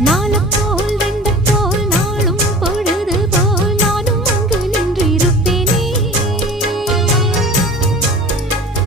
நாலு